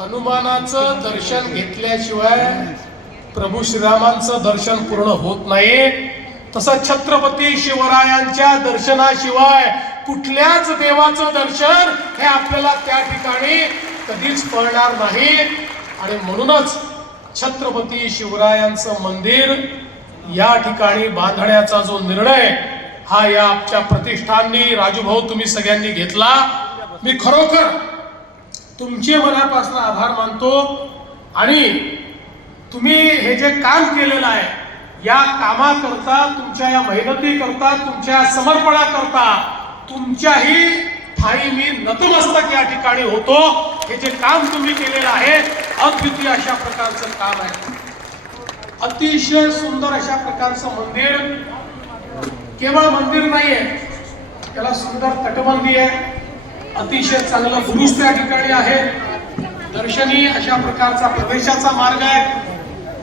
हनुमानाचं दर्शन घेतल्याशिवाय प्रभू श्रीरामांचं दर्शन पूर्ण होत नाही तसं छत्रपती शिवरायांच्या दर्शनाशिवाय कुठल्याच देवाचं दर्शन हे आपल्याला त्या ठिकाणी कधीच कळणार नाही आणि म्हणूनच छत्रपती शिवरायांचं मंदिर या ठिकाणी बांधण्याचा जो निर्णय हा या आमच्या प्रतिष्ठाननी राजूभाऊ तुम्ही सगळ्यांनी घेतला मी खरोखर तुमचे मनापासून आभार मानतो आणि तुम्ही हे जे काम केलेलं आहे या कामाकरता तुमच्या या मेहनतीकरता तुमच्या समर्पणाकरता तुमच्याही ठाई मी नतमस्तक या ठिकाणी होतो हे जे काम तुम्ही केलेलं आहे अद्वितीय अशा प्रकारचं काम आहे अतिशय सुंदर अशा प्रकारचं मंदिर केवळ मंदिर नाहीये त्याला सुंदर तटबंदी आहे अतिशय चांगलं बुरुज त्या ठिकाणी आहे दर्शनी अशा प्रकारचा प्रवेशाचा मार्ग आहे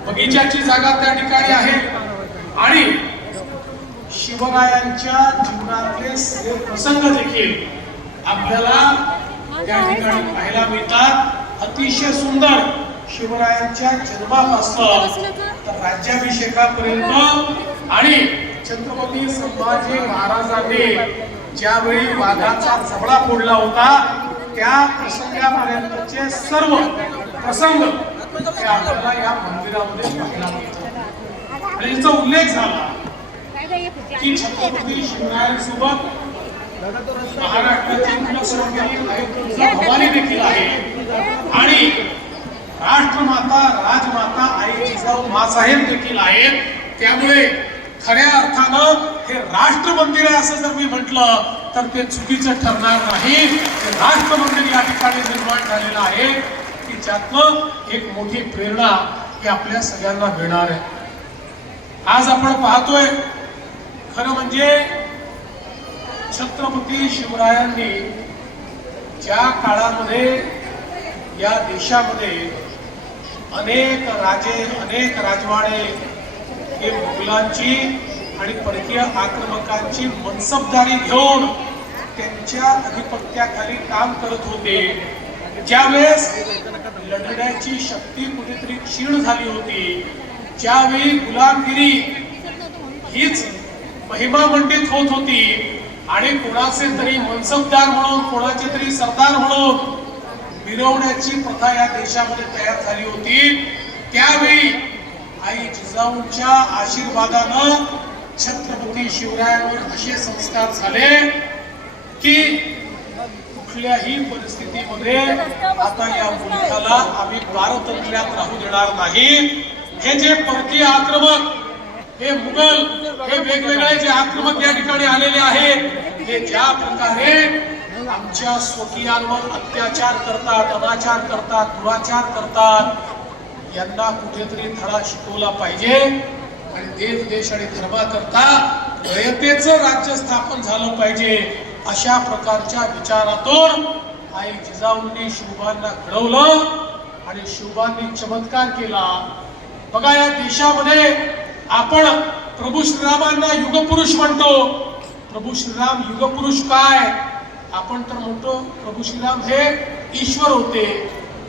बगीच्याची जागा त्या ठिकाणी आहे आणि शिवरायांच्या जीवनातले सगळे प्रसंग देखील आपल्याला त्या ठिकाणी पाहायला मिळतात अतिशय सुंदर शिवरायांच्या जन्मापासून तर राज्याभिषेकापर्यंत आणि छत्रपती संभाजी महाराजांनी ज्यावेळी वाघाचा जबडा फोडला होता त्या प्रसंगापर्यंतचे सर्व प्रसंग ते आपल्याला या मंदिरामध्ये पाहायला आणि याचा उल्लेख झाला की छत्रपती शिवरायांसोबत महाराष्ट्राची भवानी देखील आहे आणि राष्ट्रमाता राजमाता आई जिजाऊ मासाहेब देखील आहेत त्यामुळे खऱ्या अर्थानं हे राष्ट्र मंदिर आहे असं जर मी म्हटलं तर ते चुकीचं ठरणार नाही हे राष्ट्र मंदिर या ठिकाणी निर्माण झालेलं आहे की ज्यातनं एक मोठी प्रेरणा ही आपल्या सगळ्यांना मिळणार आहे आज आपण पाहतोय खरं म्हणजे छत्रपती शिवरायांनी ज्या काळामध्ये या देशामध्ये अनेक राजे अनेक राजवाडे हे मुघलांची आणि परकीय आक्रमकांची मनसबदारी घेऊन त्यांच्या अधिपत्याखाली काम करत होते ज्यावेळेस लढण्याची शक्ती कुठेतरी क्षीण झाली होती ज्यावेळी गुलामगिरी हीच महिमामंडित होत होती आणि कोणाचे तरी मनसबदार म्हणून कोणाचे तरी सरदार म्हणून मिरवण्याची प्रथा या देशामध्ये तयार झाली होती त्यावेळी आई जिजाऊंच्या आशीर्वादानं छत्रपती शिवरायांवर असे संस्कार झाले की कुठल्याही परिस्थितीमध्ये आता या मुलाला आम्ही पारतंत्र्यात राहू देणार नाही हे जे परकीय आक्रमक हे मुघल हे वेगवेगळे जे आक्रमक या ठिकाणी आलेले आहेत हे ज्या प्रकारे आमच्या स्वकीयांवर अत्याचार करतात अनाचार करतात दुराचार करतात यांना कुठेतरी धडा शिकवला पाहिजे आणि देश देश आणि धर्माकरता रयतेचं राज्य स्थापन झालं पाहिजे अशा प्रकारच्या विचारातून आई जिजाऊंनी शिवबांना घडवलं आणि शिवबांनी चमत्कार केला बघा या देशामध्ये आपण प्रभू श्रीरामांना युगपुरुष म्हणतो प्रभू श्रीराम युगपुरुष काय आपण तर म्हणतो प्रभू श्रीराम हे ईश्वर होते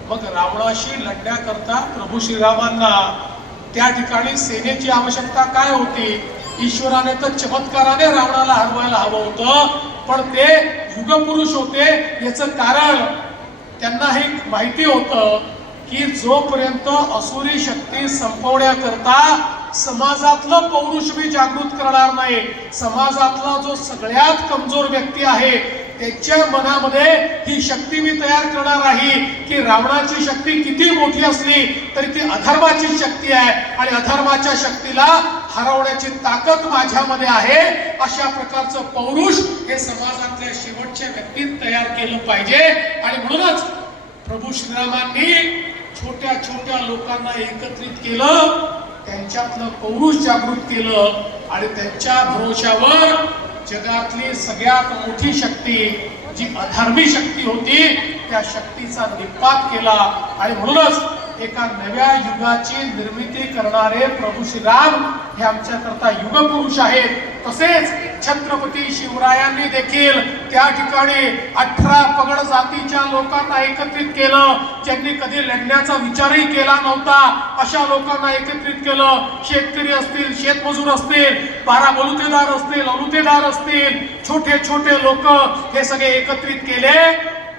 मग रावणाशी लढण्याकरता प्रभू श्रीरामांना त्या ठिकाणी सेनेची आवश्यकता काय होती ईश्वराने तर चमत्काराने रावणाला हरवायला हवं होतं पण ते युगपुरुष होते याच कारण त्यांना हे माहिती होतं की जोपर्यंत असुरी शक्ती संपवण्याकरता समाजातलं पौरुष मी जागृत करणार नाही समाजातला जो सगळ्यात कमजोर व्यक्ती आहे त्यांच्या मनामध्ये ही शक्ती मी तयार करणार आहे की रावणाची शक्ती किती मोठी असली तरी ती अधर्माची शक्ती आहे आणि अधर्माच्या शक्तीला हरवण्याची ताकद माझ्यामध्ये आहे अशा प्रकारचं पौरुष हे समाजातल्या शेवटच्या व्यक्तीत तयार केलं पाहिजे आणि म्हणूनच प्रभू श्रीरामांनी छोट्या छोट्या लोकांना एकत्रित केलं त्यांच्यातलं पौरुष जागृत केलं आणि त्यांच्या भरोशावर जगातली सगळ्यात मोठी शक्ती जी अधर्मी शक्ती होती त्या शक्तीचा निपात केला आणि म्हणूनच एका नव्या युगाची निर्मिती करणारे प्रभू श्रीराम हे आमच्याकरता युगपुरुष आहेत तसेच छत्रपती शिवरायांनी देखील त्या ठिकाणी अठरा पगड जातीच्या लोकांना एकत्रित केलं ज्यांनी कधी लढण्याचा विचारही केला नव्हता अशा लोकांना एकत्रित केलं शेतकरी असतील शेतमजूर असतील बारा बलुतेदार असतील अनुतेदार असतील छोटे छोटे लोक हे सगळे एकत्रित केले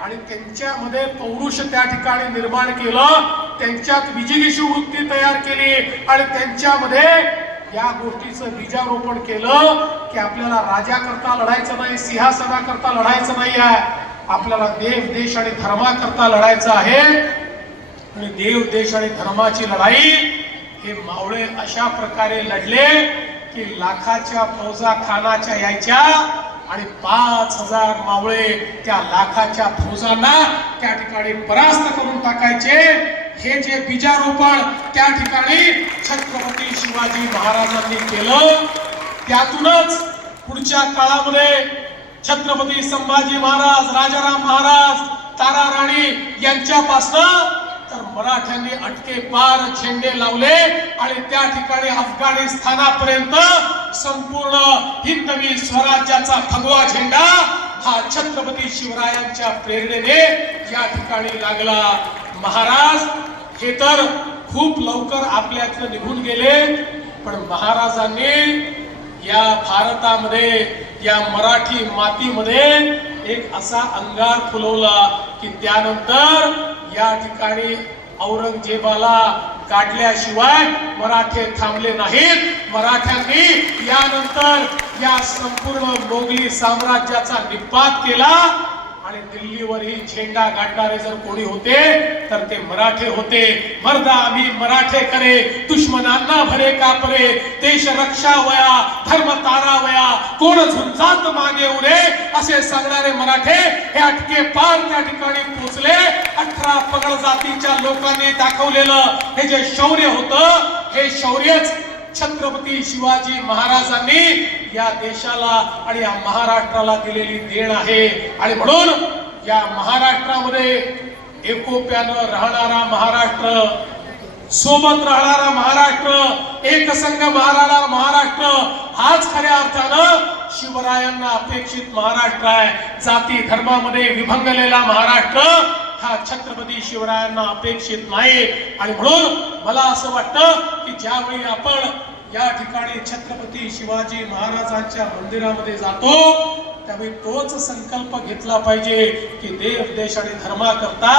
आणि त्यांच्यामध्ये पौरुष त्या ठिकाणी निर्माण केलं त्यांच्यात विजिगीशी वृत्ती तयार केली आणि त्यांच्यामध्ये या गोष्टीचं बीजारोपण केलं की आपल्याला राजा करता लढायचं नाही सिंहासना करता लढायचं नाही आहे आपल्याला देव देश आणि धर्मा करता लढायचं आहे आणि देव देश आणि धर्माची लढाई हे मावळे अशा प्रकारे लढले की लाखाच्या फौजा खानाच्या यायच्या आणि पाच हजार मावळे त्या लाखाच्या फौजांना त्या ठिकाणी परास्त करून टाकायचे हे जे बीजारोपण त्या ठिकाणी छत्रपती शिवाजी महाराजांनी केलं त्यातूनच पुढच्या काळामध्ये छत्रपती संभाजी महाराज राजाराम महाराज तारा राणी यांच्यापासनं तर मराठ्यांनी अटके पार झेंडे लावले आणि त्या ठिकाणी अफगाणिस्तानापर्यंत संपूर्ण हिंदवी स्वराज्याचा भगवा झेंडा हा छत्रपती शिवरायांच्या प्रेरणेने या ठिकाणी लागला महाराज हे तर खूप लवकर आपल्यातलं निघून गेले पण महाराजांनी या भारतामध्ये या मराठी मातीमध्ये एक असा अंगार फुलवला की त्यानंतर या ठिकाणी औरंगजेबाला काढल्याशिवाय मराठे थांबले नाहीत मराठ्यांनी यानंतर या संपूर्ण मोगली साम्राज्याचा निपात केला आणि दिल्लीवरही झेंडा गाठणारे जर कोणी होते तर ते मराठे होते मर्दा आम्ही मराठे करे दुश्मनांना भरे कापरे देश रक्षा वया धर्म तारा वया कोण झुंजात मागे उरे असे सांगणारे मराठे हे अटके पार त्या ठिकाणी पोचले अठरा पगड जातीच्या लोकांनी दाखवलेलं हे जे शौर्य होतं हे शौर्यच छत्रपती शिवाजी महाराजांनी या देशाला आणि या महाराष्ट्राला दिलेली देण आहे आणि म्हणून या महाराष्ट्रामध्ये एकोप्यानं राहणारा महाराष्ट्र सोबत राहणारा महाराष्ट्र एकसंघ महाराणारा महाराष्ट्र हाच खऱ्या अर्थानं शिवरायांना अपेक्षित महाराष्ट्र आहे जाती धर्मामध्ये विभंगलेला महाराष्ट्र हा छत्रपती शिवरायांना अपेक्षित नाही आणि म्हणून मला असं वाटतं की ज्यावेळी आपण या ठिकाणी छत्रपती शिवाजी महाराजांच्या मंदिरामध्ये जातो त्यावेळी तोच संकल्प घेतला पाहिजे की देव देश आणि धर्माकरता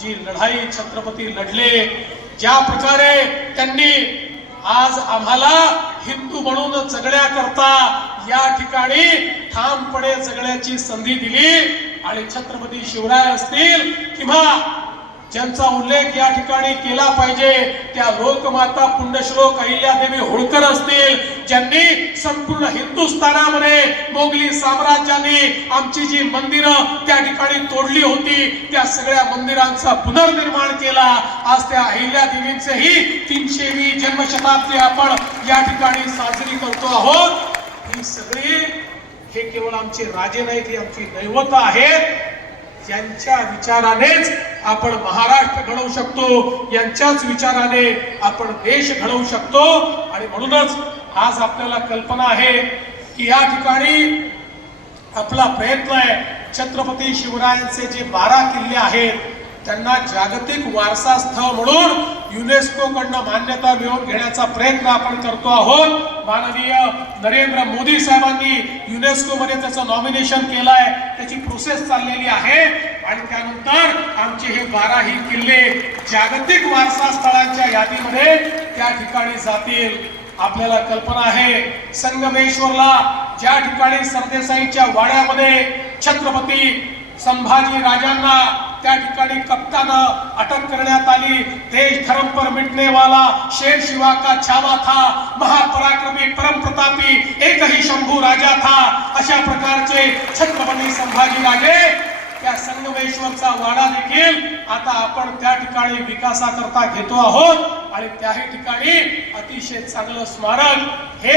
जी लढाई छत्रपती लढले ज्या प्रकारे त्यांनी आज आम्हाला हिंदू म्हणून जगण्याकरता या ठिकाणी ठामपणे जगण्याची संधी दिली आणि छत्रपती शिवराय असतील किंवा ज्यांचा उल्लेख या ठिकाणी केला पाहिजे त्या लोकमाता पुंडश्लोक अहिल्यादेवी होळकर असतील ज्यांनी संपूर्ण हिंदुस्थानामध्ये मोगली साम्राज्याने आमची जी मंदिरं त्या ठिकाणी तोडली होती त्या सगळ्या मंदिरांचा पुनर्निर्माण केला आज त्या अहिल्यादेवींचेही तीनशेवी जन्मशताब्दी आपण या ठिकाणी साजरी करतो आहोत ही सगळी हे केवळ आमचे राजे नाहीत ही आमची दैवत आहेत ज्यांच्या विचारानेच आपण महाराष्ट्र घडवू शकतो यांच्याच विचाराने आपण देश घडवू शकतो आणि म्हणूनच आज आपल्याला कल्पना आहे की या ठिकाणी आपला प्रयत्न आहे छत्रपती शिवरायांचे जे बारा किल्ले आहेत त्यांना जागतिक वारसा स्थळ म्हणून युनेस्को युनेस्कोकडनं मान्यता मिळवून घेण्याचा प्रयत्न आपण करतो आहोत माननीय नरेंद्र मोदी साहेबांनी युनेस्कोमध्ये त्याचं नॉमिनेशन केलं आहे त्याची प्रोसेस चाललेली आहे आणि त्यानंतर आमचे हे बाराही किल्ले जागतिक वारसा स्थळांच्या यादीमध्ये त्या ठिकाणी जातील आपल्याला कल्पना आहे संगमेश्वरला ज्या ठिकाणी सरदेसाईच्या वाड्यामध्ये छत्रपती संभाजी राजांना त्या ठिकाणी कप्तानं अटक करण्यात आली देश धर्म पर मिटने वाला शेर शिवा का छावा था महापराक्रमी परम प्रतापी एकही शंभू राजा था अशा प्रकारचे छत्रपती संभाजी राजे त्या संगमेश्वरचा वाडा देखील आता आपण त्या ठिकाणी विकासाकरता घेतो आहोत आणि त्याही ठिकाणी अतिशय चांगलं स्मारक हे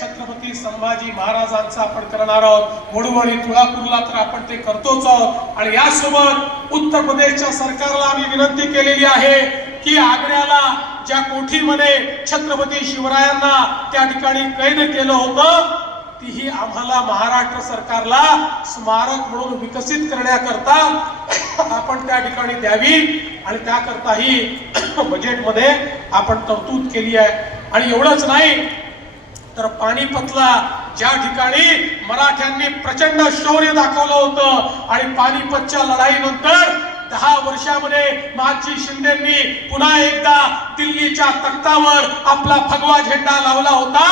छत्रपती संभाजी महाराजांचं आपण करणार आहोत मुडवणी तुळापूरला तर आपण ते करतोच आहोत आणि यासोबत उत्तर प्रदेशच्या सरकारला आम्ही विनंती केलेली आहे की आग्र्याला ज्या कोठीमध्ये छत्रपती शिवरायांना त्या ठिकाणी कैद केलं होतं तीही आम्हाला महाराष्ट्र सरकारला स्मारक म्हणून विकसित करण्याकरता आपण त्या ठिकाणी द्यावी आणि त्याकरताही बजेटमध्ये आपण तरतूद केली आहे आणि एवढंच नाही तर पाणीपतला ज्या ठिकाणी मराठ्यांनी प्रचंड शौर्य दाखवलं होतं आणि पाणीपतच्या लढाईनंतर दहा वर्षामध्ये महाजी शिंदेंनी पुन्हा एकदा दिल्लीच्या तख्तावर आपला भगवा झेंडा लावला होता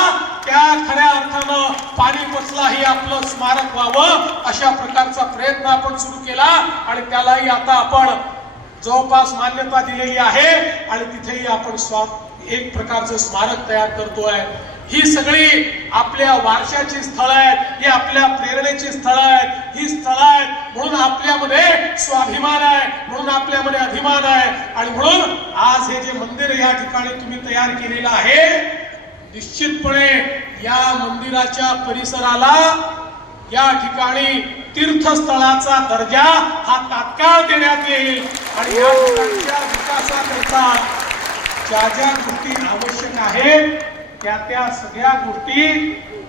त्या खऱ्या अर्थानं पानिपतला ही आपलं स्मारक व्हावं अशा प्रकारचा प्रयत्न आपण सुरू केला आणि त्यालाही आता आपण जवळपास मान्यता दिलेली आहे आणि तिथेही आपण स्वा एक प्रकारचं स्मारक तयार करतोय ही सगळी आपल्या वारशाची स्थळ आहेत ही आपल्या प्रेरणेची स्थळ आहेत ही स्थळ आहेत म्हणून आपल्यामध्ये स्वाभिमान आहे म्हणून आपल्यामध्ये अभिमान आहे आणि म्हणून आज हे जे मंदिर या ठिकाणी तुम्ही तयार केलेलं आहे निश्चितपणे या मंदिराच्या परिसराला या ठिकाणी तीर्थस्थळाचा दर्जा हा तात्काळ देण्यात येईल आणि या हो. ठिकाणच्या विकासाकरता ज्या ज्या गोष्टी आवश्यक आहेत त्या त्या सगळ्या गोष्टी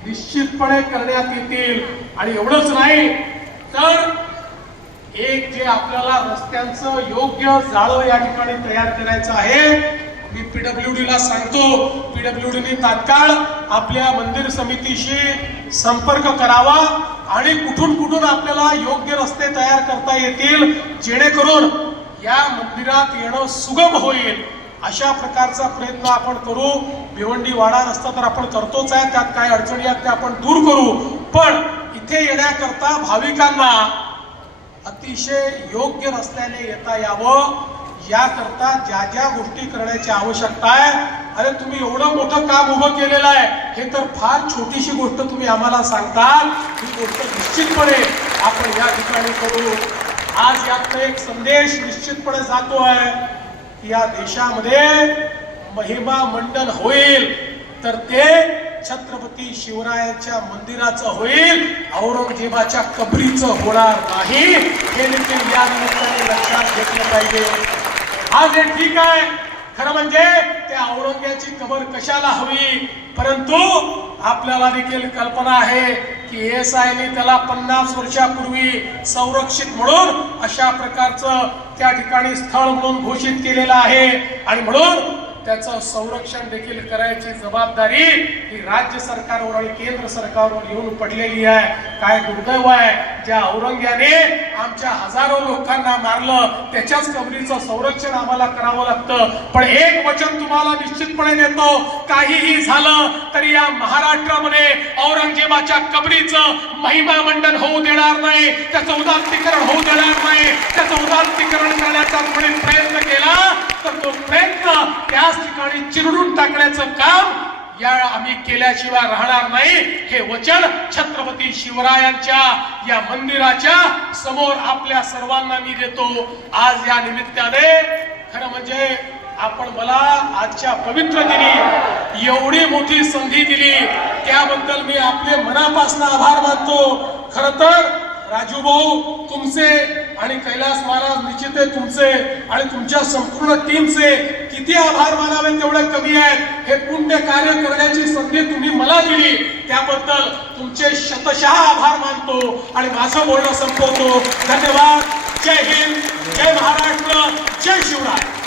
निश्चितपणे करण्यात येतील आणि एवढंच नाही तर एक जे आपल्याला रस्त्यांचं योग्य जाळं या ठिकाणी तयार करायचं आहे मी पीडब्ल्यू डी ला सांगतो पीडब्ल्यू तात्काळ आपल्या मंदिर समितीशी संपर्क करावा आणि कुठून कुठून आपल्याला योग्य रस्ते तयार करता येतील जेणेकरून या मंदिरात येणं सुगम होईल अशा प्रकारचा प्रयत्न आपण करू भिवंडी वाडा रस्ता तर आपण करतोच आहे त्यात काय अडचणी आहेत त्या आपण दूर करू पण इथे येण्याकरता भाविकांना अतिशय योग्य रस्त्याने येता यावं याकरता ज्या ज्या गोष्टी करण्याची आवश्यकता आहे अरे तुम्ही एवढं मोठं काम उभं केलेलं आहे हे तर फार छोटीशी गोष्ट तुम्ही आम्हाला सांगता ही गोष्ट निश्चितपणे आपण या ठिकाणी करू आज यातनं एक संदेश निश्चितपणे जातो आहे या देशामध्ये महिमा मंडल होईल तर ते छत्रपती शिवरायांच्या मंदिराचं होईल औरंगजेबाच्या कबरीचं होणार नाही हे देखील या निमित्ताने लक्षात घेतलं पाहिजे आज हे ठीक आहे खरं म्हणजे त्या औरंग्याची कबर कशाला हवी परंतु आपल्याला देखील कल्पना आहे की एस आयने त्याला पन्नास वर्षापूर्वी संरक्षित म्हणून अशा प्रकारचं त्या ठिकाणी स्थळ म्हणून घोषित केलेलं आहे आणि म्हणून त्याचं संरक्षण देखील करायची जबाबदारी ही राज्य सरकारवर आणि केंद्र सरकारवर येऊन पडलेली आहे काय दुर्दैव आहे ज्या औरंग्याने आमच्या हजारो लोकांना मारलं त्याच्याच कबरीचं संरक्षण आम्हाला करावं लागतं पण एक वचन तुम्हाला निश्चितपणे देतो काहीही झालं तरी या महाराष्ट्रामध्ये औरंगजेबाच्या कबरीचं महिमा मंडन होऊ देणार नाही त्याचं उदात्तीकरण होऊ देणार नाही त्याचं उदात्तीकरण करण्याचा कोणी प्रयत्न केला तर तो प्रयत्न त्याच ठिकाणी चिरडून टाकण्याचं काम या आम्ही केल्याशिवाय राहणार नाही हे वचन छत्रपती शिवरायांच्या या मंदिराच्या समोर आपल्या सर्वांना मी देतो आज या निमित्ताने खरं म्हणजे आपण मला आजच्या पवित्र दिनी एवढी मोठी संधी दिली त्याबद्दल मी आपले मनापासून आभार मानतो खर तर राजू भाऊ तुमचे आणि कैलास महाराज निश्चित तुमचे आणि तुमच्या संपूर्ण टीमचे किती आभार मानावे तेवढे कमी आहेत हे पुण्य कार्य करण्याची संधी तुम्ही मला दिली त्याबद्दल तुमचे शतशः आभार मानतो आणि माझं बोलणं संपवतो धन्यवाद जय हिंद जय महाराष्ट्र जय शिवराय